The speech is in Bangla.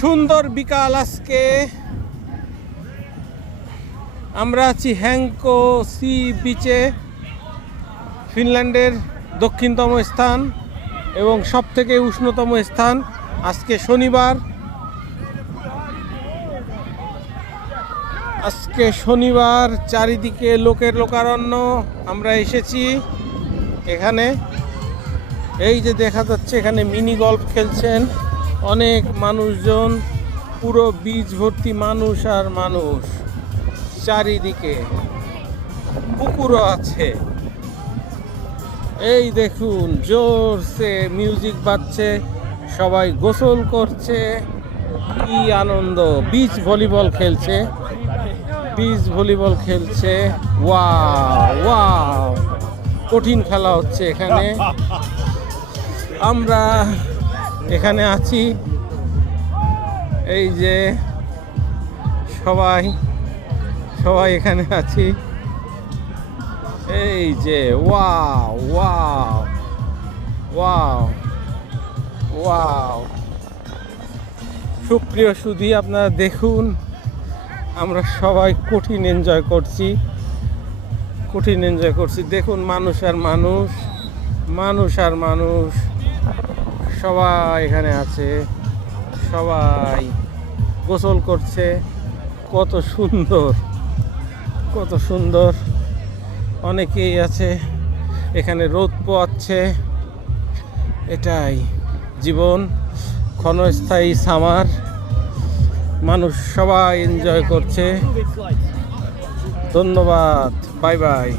সুন্দর বিকাল আজকে। আমরা আছি হ্যাংকো সি বিচে, ফিনল্যান্ডের দক্ষিণতম স্থান এবং সবথেকে উষ্ণতম স্থান। আজকে শনিবার, চারিদিকে লোকের লোকারণ্য। আমরা এসেছি এখানে, এই যে দেখা যাচ্ছে এখানে মিনি গলফ খেলছেন অনেক মানুষজন, পুরো বিচ ভর্তি মানুষ আর মানুষ, চারিদিকে পুকুরও আছে। এই দেখুন জোরসে মিউজিক বাজছে, সবাই গোসল করছে, কি আনন্দ। বিচ ভলিবল খেলছে, ওয়াও, কঠিন খেলা হচ্ছে এখানে। আমরা এখানে আছি, এই যে সবাই এখানে আছি, এই যে ওয়াও। সুপ্রিয় সুধী, আপনারা দেখুন, আমরা সবাই কঠিন এনজয় করছি। দেখুন মানুষ আর মানুষ, সবাই এখানে আছে, সবাই গোসল করছে। কত সুন্দর, অনেকেই আছে এখানে, রোদ পোয়াচ্ছে। এটাই জীবন, ক্ষণস্থায়ী সামার। মানুষ সবাই এনজয় করছে। ধন্যবাদ, বাই বাই।